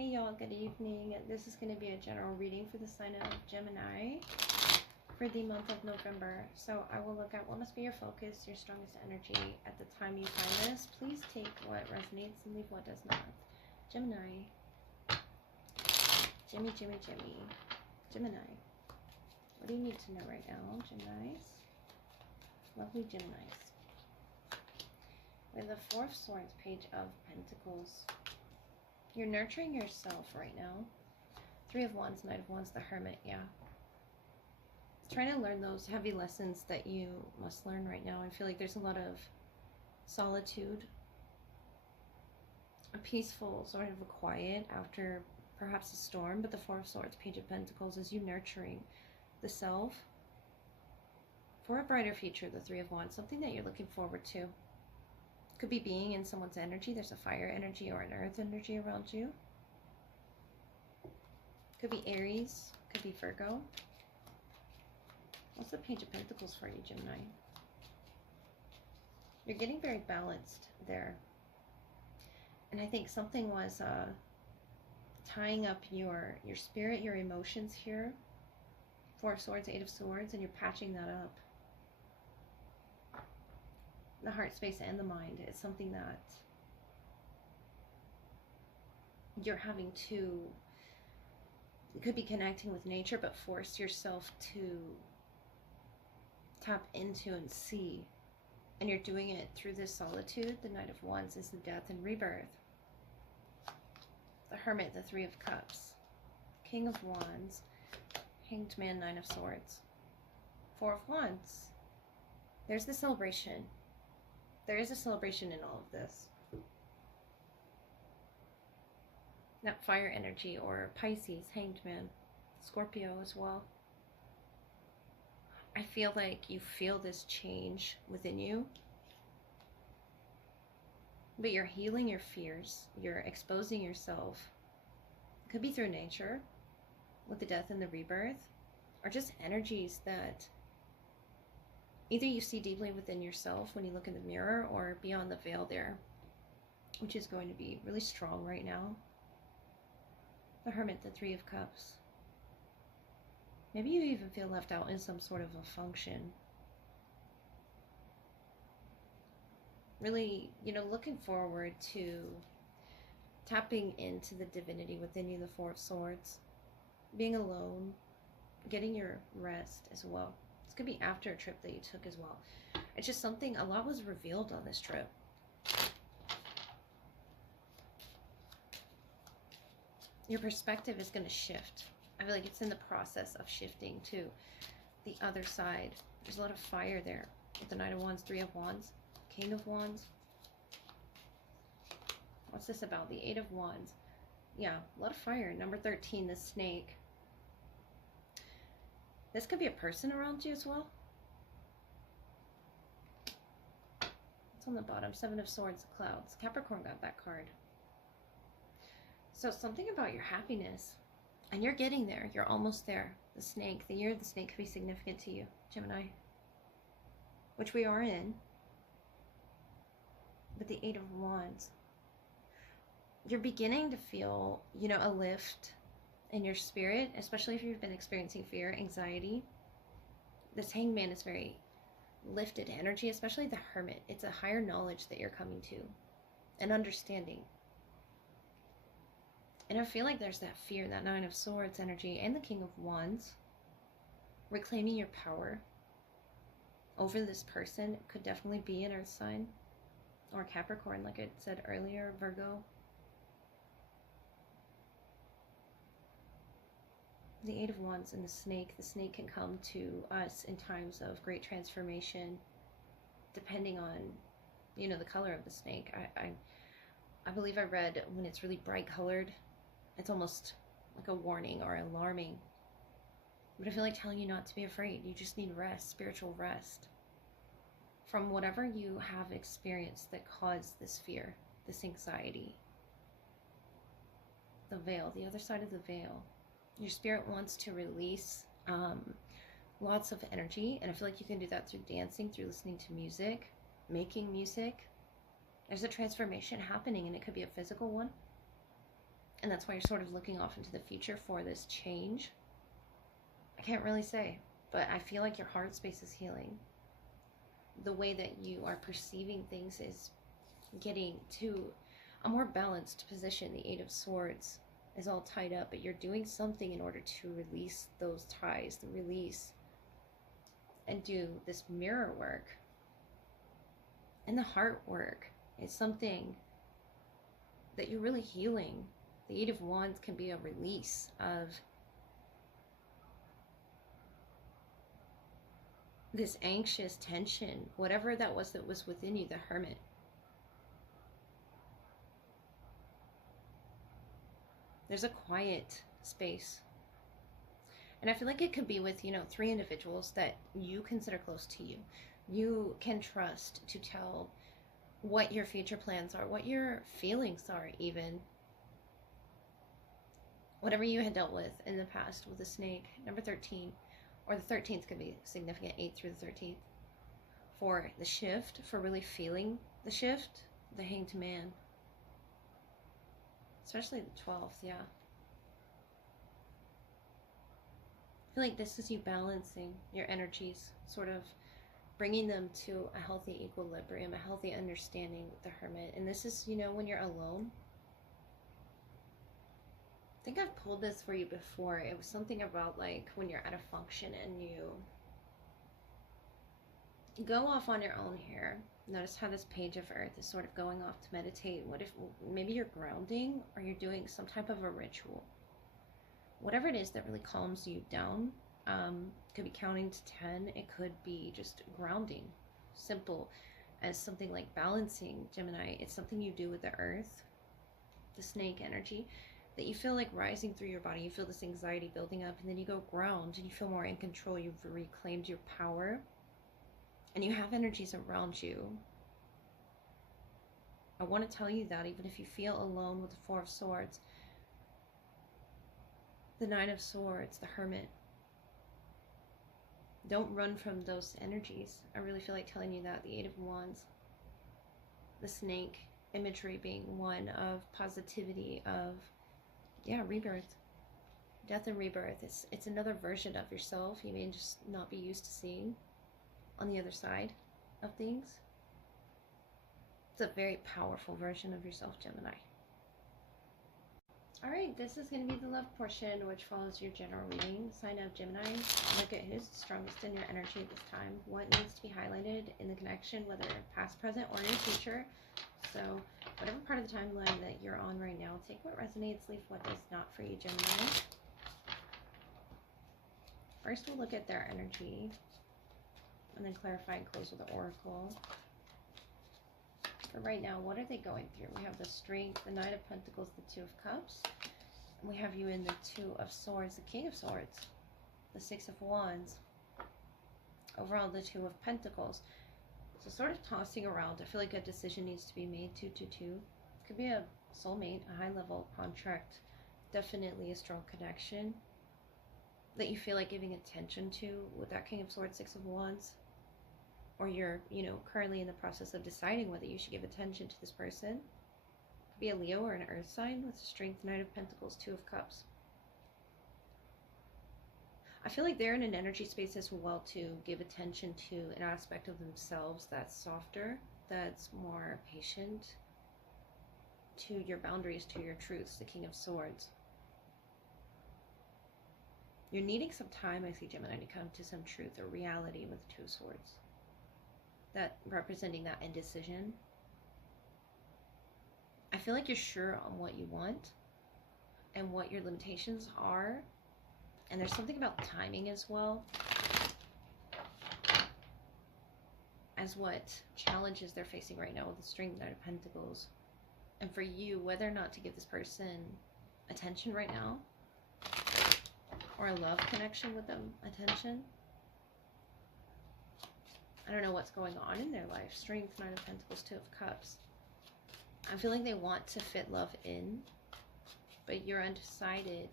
Hey y'all, good evening. This is going to be a general reading for the sign of Gemini for the month of November. So I will look at what must be your focus, your strongest energy at the time you find this. Please take what resonates and leave what does not. Gemini. Gemini. What do you need to know right now, Geminis? Lovely Geminis. With the Four of Swords, Page of Pentacles. You're nurturing yourself right now. Three of Wands, Knight of Wands, the Hermit, yeah. Trying to learn those heavy lessons that you must learn right now. I feel like there's a lot of solitude, a peaceful sort of a quiet after perhaps a storm, but the Four of Swords, Page of Pentacles is you nurturing the self for a brighter future, the Three of Wands, something that you're looking forward to. Could be being in someone's energy. There's a fire energy or an earth energy around you. Could be Aries. Could be Virgo. What's the Page of Pentacles for you, Gemini? You're getting very balanced there. And I think something was tying up your spirit, your emotions here. Four of Swords, Eight of Swords, and you're patching that up. The heart space and the mind is something that you're having to, you could be connecting with nature, but force yourself to tap into and see. And you're doing it through this solitude. The Knight of Wands is the death and rebirth. The Hermit, the Three of Cups. King of Wands. Hanged Man, Nine of Swords. Four of Wands. There's the celebration. There is a celebration in all of this. That fire energy, or Pisces, Hanged Man, Scorpio as well. I feel like you feel this change within you, but you're healing your fears. You're exposing yourself. It could be through nature, with the death and the rebirth, or just energies that either you see deeply within yourself when you look in the mirror, or beyond the veil there, which is going to be really strong right now. The Hermit, the Three of Cups. Maybe you even feel left out in some sort of a function. Really, looking forward to tapping into the divinity within you, the Four of Swords. Being alone, getting your rest as well. This could be after a trip that you took as well. It's just something, a lot was revealed on this trip. Your perspective is going to shift. I feel like it's in the process of shifting to the other side. There's a lot of fire there with the Knight of Wands, Three of Wands, King of Wands. What's this about? The Eight of Wands. Yeah, a lot of fire. Number 13, the snake. This could be a person around you as well. It's on the bottom. Seven of Swords, clouds. Capricorn got that card. So something about your happiness. And you're getting there. You're almost there. The snake. The year of the snake could be significant to you, Gemini. Which we are in. But the Eight of Wands. You're beginning to feel, a lift in your spirit, especially if you've been experiencing fear, anxiety. This Hanged Man is very lifted energy, especially the Hermit. It's a higher knowledge that you're coming to, an understanding. And I feel like there's that fear, that Nine of Swords energy, and the King of Wands. Reclaiming your power over this person. It could definitely be an Earth sign, or Capricorn, like I said earlier, Virgo. The Eight of Wands and the snake. The snake can come to us in times of great transformation, depending on, the color of the snake. I believe I read when it's really bright colored, it's almost like a warning or alarming. But I feel like telling you not to be afraid. You just need rest, spiritual rest, from whatever you have experienced that caused this fear, this anxiety. The veil, the other side of the veil. Your spirit wants to release lots of energy, and I feel like you can do that through dancing, through listening to music, making music. There's a transformation happening, and it could be a physical one. And that's why you're sort of looking off into the future for this change. I can't really say, but I feel like your heart space is healing. The way that you are perceiving things is getting to a more balanced position. The Eight of Swords is all tied up, but you're doing something in order to release those ties, the release, and do this mirror work. And the heart work is something that you're really healing. The Eight of Wands can be a release of this anxious tension, whatever that was within you, the Hermit. There's a quiet space. And I feel like it could be with, 3 individuals that you consider close to you. You can trust to tell what your future plans are, what your feelings are even. Whatever you had dealt with in the past with the snake, number 13, or the 13th could be significant, 8 through the 13th. For the shift, for really feeling the shift, the Hanged Man. Especially the 12th, yeah. I feel like this is you balancing your energies, sort of bringing them to a healthy equilibrium, a healthy understanding with the Hermit. And this is, when you're alone. I think I've pulled this for you before. It was something about like when you're at a function and you go off on your own here. Notice how this Page of Earth is sort of going off to meditate. What if maybe you're grounding or you're doing some type of a ritual? Whatever it is that really calms you down. Could be counting to 10. It could be just grounding. Simple as something like balancing, Gemini. It's something you do with the earth, the snake energy, that you feel like rising through your body. You feel this anxiety building up, and then you go ground and you feel more in control. You've reclaimed your power, and you have energies around you. I want to tell you that even if you feel alone with the Four of Swords, the Nine of Swords, the Hermit, don't run from those energies. I really feel like telling you that. The Eight of Wands, the snake imagery being one of positivity, of rebirth, death and rebirth. It's another version of yourself you may just not be used to seeing on the other side of things. It's a very powerful version of yourself, Gemini. All right, this is going to be the love portion, which follows your general reading. Sign of Gemini. Look at who's strongest in your energy at this time. What needs to be highlighted in the connection, whether past, present, or your future. So whatever part of the timeline that you're on right now, take what resonates, leave what does not for you, Gemini. First, we'll look at their energy, and then clarify and close with the oracle. For right now, what are they going through? We have the Strength, the Knight of Pentacles, the Two of Cups. And we have you in the Two of Swords, the King of Swords, the Six of Wands. Overall, the Two of Pentacles. So sort of tossing around. I feel like a decision needs to be made. 222. Could be a soulmate, a high-level contract. Definitely a strong connection that you feel like giving attention to with that King of Swords, Six of Wands. Or you're, currently in the process of deciding whether you should give attention to this person. Could be a Leo or an Earth sign with the Strength, Knight of Pentacles, Two of Cups. I feel like they're in an energy space as well to give attention to an aspect of themselves that's softer, that's more patient, to your boundaries, to your truths, the King of Swords. You're needing some time, I see, Gemini, to come to some truth or reality with the Two of Swords. That representing that indecision. I feel like you're sure on what you want and what your limitations are. And there's something about timing as well as what challenges they're facing right now with the Strength, Knight of Pentacles. And for you, whether or not to give this person attention right now, or a love connection with them, attention. I don't know what's going on in their life. Strength, Nine of Pentacles, Two of Cups. I feel like they want to fit love in, but you're undecided,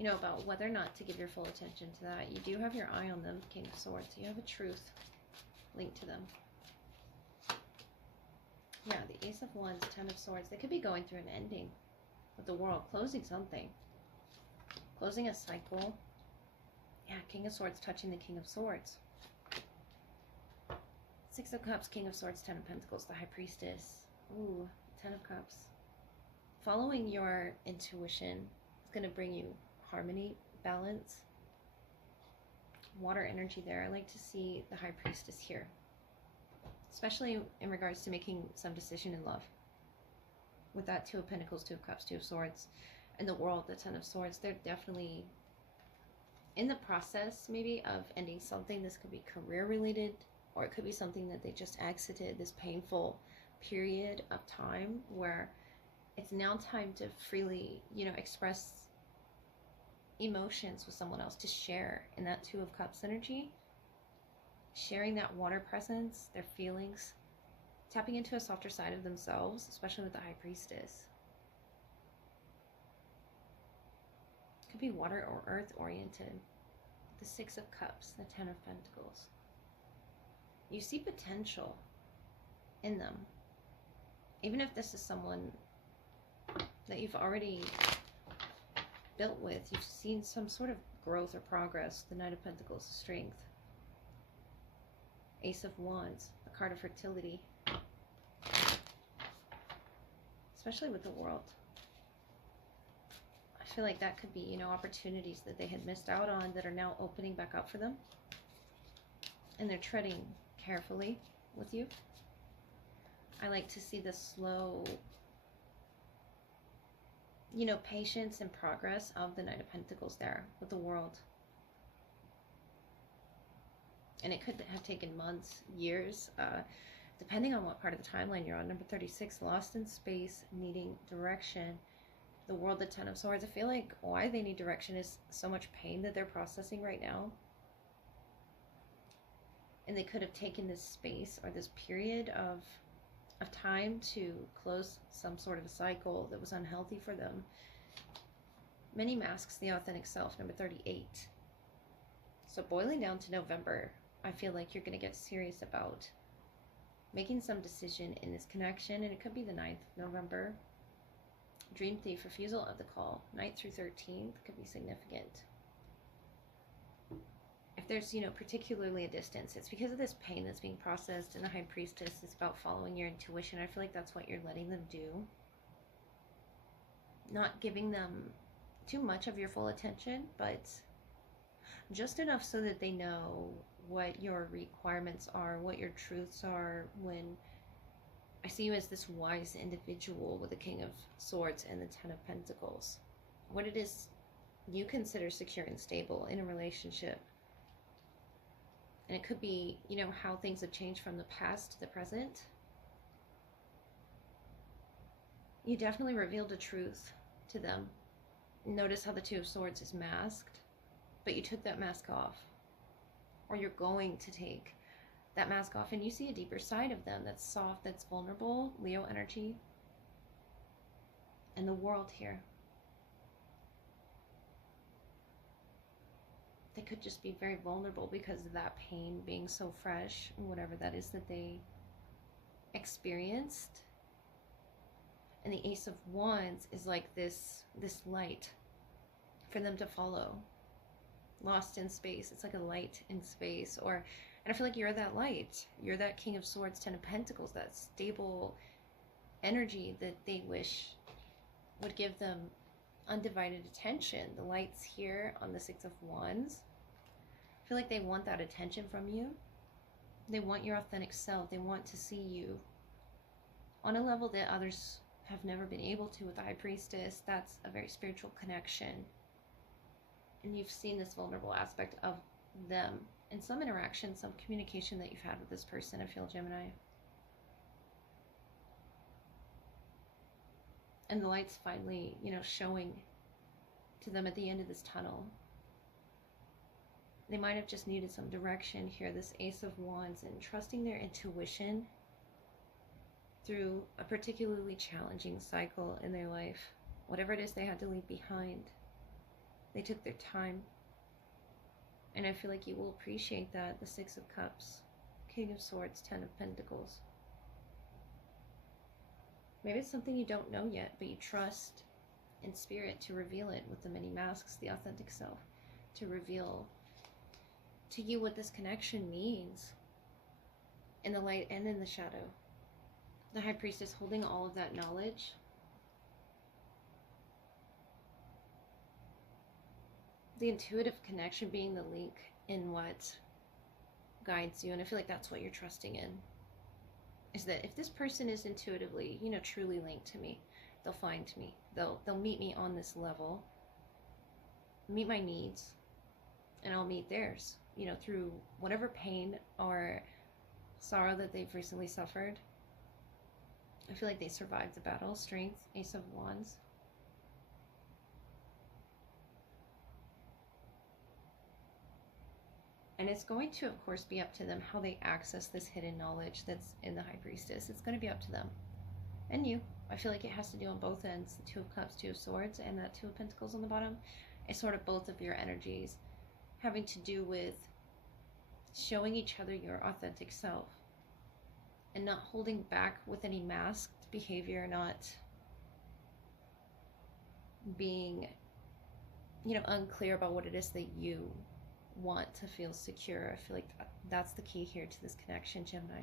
about whether or not to give your full attention to that. You do have your eye on them, King of Swords. You have a truth linked to them. Yeah, the Ace of Wands, Ten of Swords. They could be going through an ending with the the World, closing something. Closing a cycle. Yeah, King of Swords touching the King of Swords. Six of Cups, King of Swords, Ten of Pentacles, the High Priestess. Ooh, Ten of Cups. Following your intuition is going to bring you harmony, balance, water energy there. I like to see the High Priestess here, especially in regards to making some decision in love. With that Two of Pentacles, Two of Cups, Two of Swords, and the World, the Ten of Swords, they're definitely in the process maybe of ending something. This could be career related, or it could be something that they just exited, this painful period of time where it's now time to freely, express emotions with someone else, to share in that Two of Cups energy, sharing that water presence, their feelings, tapping into a softer side of themselves, especially with the High Priestess. Could be water or earth oriented. The Six of Cups, the Ten of Pentacles. You see potential in them. Even if this is someone that you've already built with, you've seen some sort of growth or progress. The Knight of Pentacles, strength. Ace of Wands, the card of fertility. Especially with the World. I feel like that could be, opportunities that they had missed out on that are now opening back up for them. And they're treading carefully with you. I like to see the slow, patience and progress of the Knight of Pentacles there with the World. And it could have taken months, years, depending on what part of the timeline you're on. Number 36, lost in space, needing direction. The World, the Ten of Swords. I feel like why they need direction is so much pain that they're processing right now. And they could have taken this space or this period of time to close some sort of a cycle that was unhealthy for them. Many masks the authentic self, number 38. So boiling down to November, I feel like you're going to get serious about making some decision in this connection. And it could be the 9th of November. Dream Thief, refusal of the call. 9th through 13th could be significant. If there's, particularly a distance, it's because of this pain that's being processed. And the High Priestess is about following your intuition. I feel like that's what you're letting them do. Not giving them too much of your full attention, but just enough so that they know what your requirements are, what your truths are. When I see you as this wise individual with the King of Swords and the Ten of Pentacles, what it is you consider secure and stable in a relationship. And it could be, how things have changed from the past to the present. You definitely revealed a truth to them. Notice how the Two of Swords is masked, but you took that mask off. Or you're going to take that mask off, and you see a deeper side of them that's soft, that's vulnerable. Leo energy. And the World here. They could just be very vulnerable because of that pain being so fresh, whatever that is that they experienced. And the Ace of Wands is like this light for them to follow. Lost in space. It's like a light in space. And I feel like you're that light. You're that King of Swords, Ten of Pentacles, that stable energy that they wish would give them undivided attention. The light's here on the Six of Wands. I feel like they want that attention from you. They want your authentic self. They want to see you on a level that others have never been able to. With the High Priestess, that's a very spiritual connection. And you've seen this vulnerable aspect of them in some interaction, some communication that you've had with this person, I feel, Gemini. And the light's finally, showing to them at the end of this tunnel. They might have just needed some direction here, this Ace of Wands, and trusting their intuition through a particularly challenging cycle in their life. Whatever it is they had to leave behind, they took their time. And I feel like you will appreciate that. The Six of Cups, King of Swords, Ten of Pentacles. Maybe it's something you don't know yet, but you trust in spirit to reveal it with the many masks, the authentic self, to reveal to you what this connection means in the light and in the shadow. The High Priestess holding all of that knowledge. The intuitive connection being the link in what guides you. And I feel like that's what you're trusting in. Is that if this person is intuitively, truly linked to me, they'll find me. They'll meet me on this level, meet my needs, and I'll meet theirs, through whatever pain or sorrow that they've recently suffered. I feel like they survived the battle. Strength, Ace of Wands. And it's going to, of course, be up to them how they access this hidden knowledge that's in the High Priestess. It's going to be up to them. And you. I feel like it has to do on both ends. The Two of Cups, Two of Swords, and that Two of Pentacles on the bottom. It's sort of both of your energies having to do with showing each other your authentic self. And not holding back with any masked behavior, not being, unclear about what it is that you want to feel secure. I feel like that's the key here to this connection, Gemini.